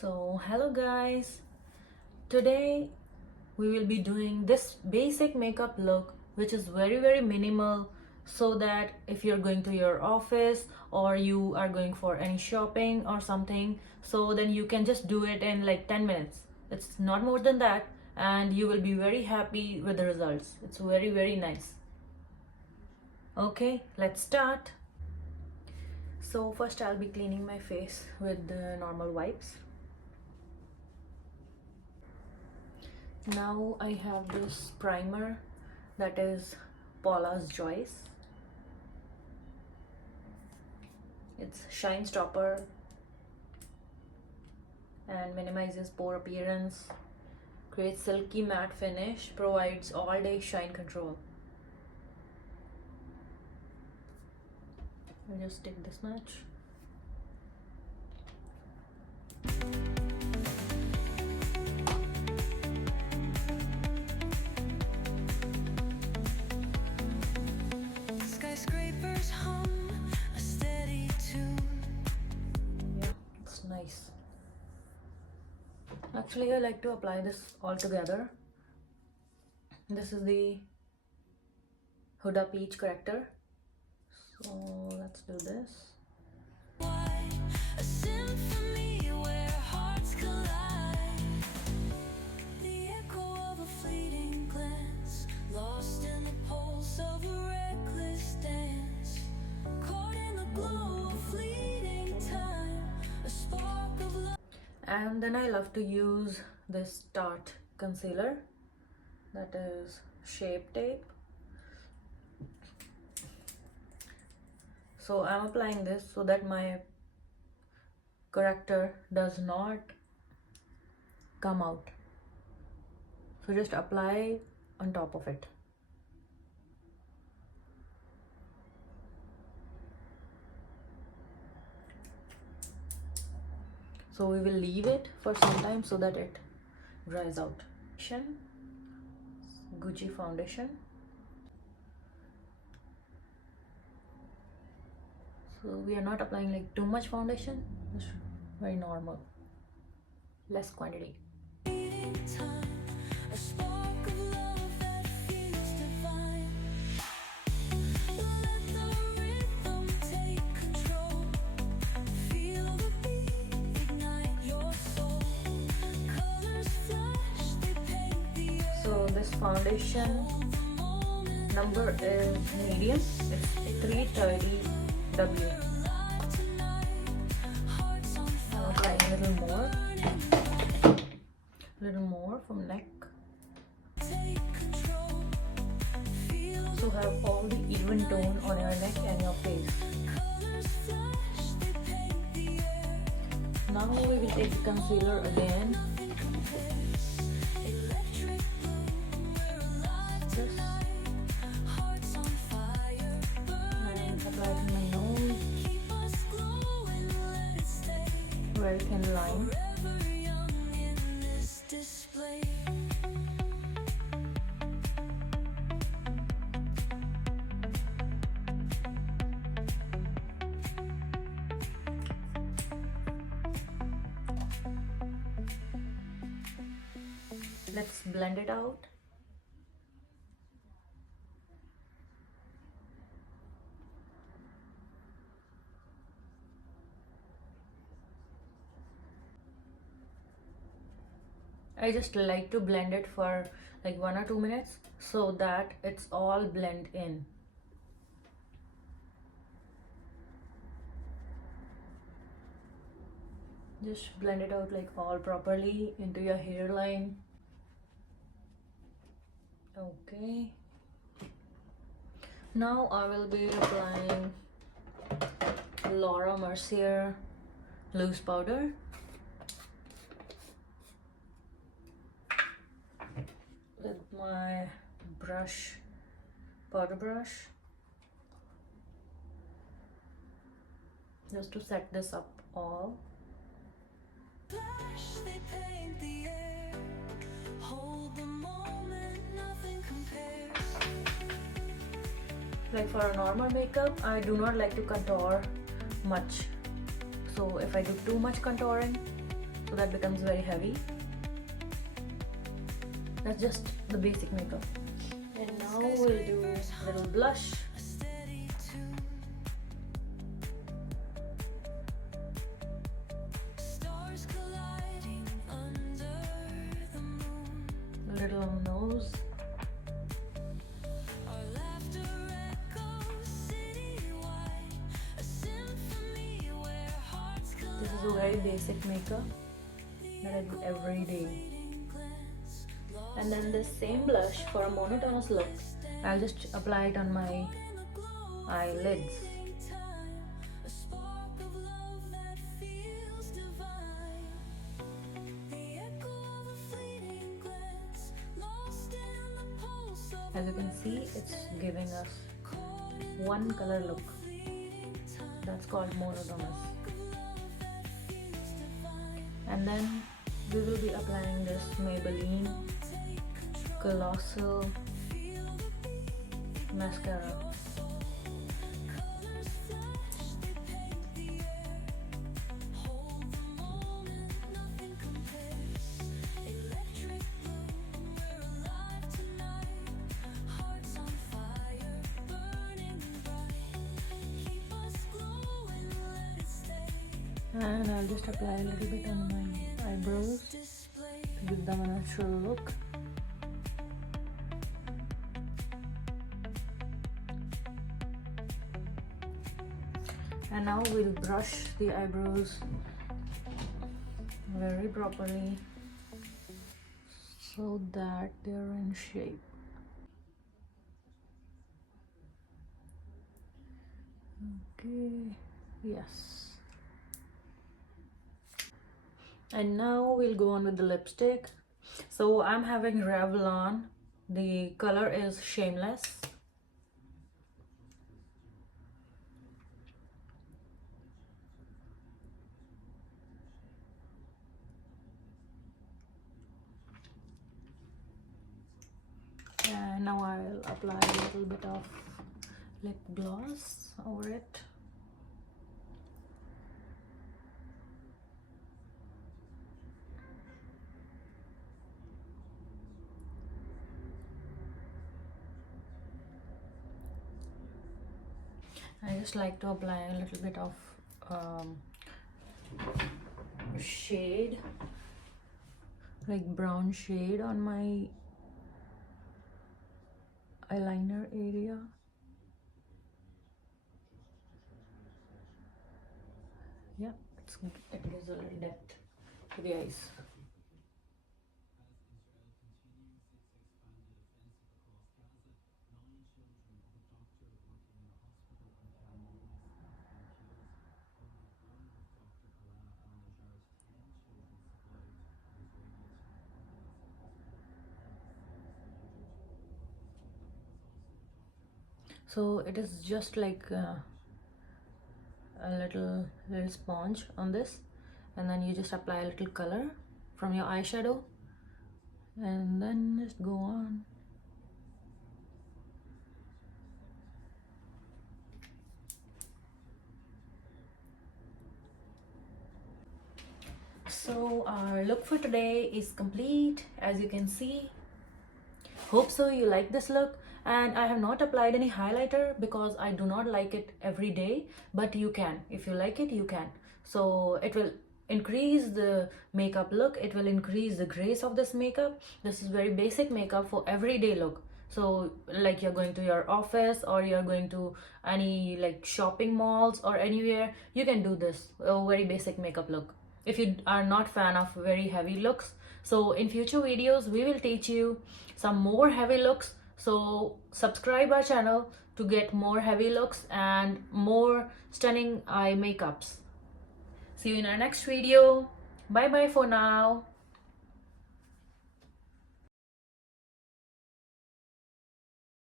So hello guys, today we will be doing this basic makeup look which is very minimal, so that if you're going to your office or you are going for any shopping or something, so then you can just do it in like 10 minutes. It's not more than that, and you will be very happy with the results. It's very nice. Okay, let's start. So first I'll be cleaning my face with the normal wipes. Now I have this primer that is Paula's Choice. It's shine stopper and minimizes pore appearance, creates silky matte finish, provides all day shine control. I'll just take this much. Skyscrapers hum a steady tune. Yeah, it's nice. Actually, I like to apply this all together. This is the Huda Peach corrector. So let's do this. Why a symphony where hearts collide? The echo of a fleeting glance, lost in the pulse of a reckless dance, caught in the glow of fleeting time, a spark of love. And then I love to use this Tarte concealer, that is Shape Tape. So I'm applying this so that my corrector does not come out. So just apply on top of it. So we will leave it for some time so that it dries out. Gucci foundation. So we are not applying like too much foundation, just very normal, less quantity. Time, a spark of love that feels divine. Let the rhythm take control. Feel the beat ignite your soul. Colors flash, they paint the earth. So this foundation number is medium. It's 330 W. I'll apply a little more from neck. So have all the even tone on your neck and your face. Now we will take the concealer again. Just and apply it in my nose, very thin line. Let's blend it out. I just like to blend it for like 1 or 2 minutes so that it's all blend in. Just blend it out like all properly into your hairline. Okay. Now I will be applying Laura Mercier loose powder. With my brush, powder brush, just to set this up all. Flash, they paint the air. Hold the moment, nothing compares. Like for a normal makeup, I do not like to contour much. So if I do too much contouring, so that becomes very heavy. That's just the basic makeup. And now we'll do a little blush. A little on the nose. This is a very basic makeup that I do every day. And then this same blush for a monotonous look, I'll just apply it on my eyelids. As you can see, it's giving us one color look. That's called monotonous. And then we will be applying this Maybelline Colossal mascara. And I'll just apply a little bit on my eyebrows to give them a natural look. And now we'll brush the eyebrows very properly so that they're in shape. Okay, yes. And now we'll go on with the lipstick. So I'm having Revlon. The color is Shameless. And now I'll apply a little bit of lip gloss over it. I just like to apply a little bit of shade, like brown shade on my eyeliner area. Yeah, it gives a little depth to the eyes. So it is just like a little sponge on this, and then you just apply a little color from your eyeshadow and then just go on. So our look for today is complete, as you can see. Hope so you like this look. And I have not applied any highlighter because I do not like it every day, but you can. If you like it, you can. So it will increase the makeup look, it will increase the grace of this makeup. This is very basic makeup for everyday look. So like you're going to your office or you're going to any like shopping malls or anywhere, you can do this, a very basic makeup look. If you are not fan of very heavy looks, so in future videos we will teach you some more heavy looks. So subscribe our channel to get more heavy looks and more stunning eye makeups. See you in our next video. Bye bye for now.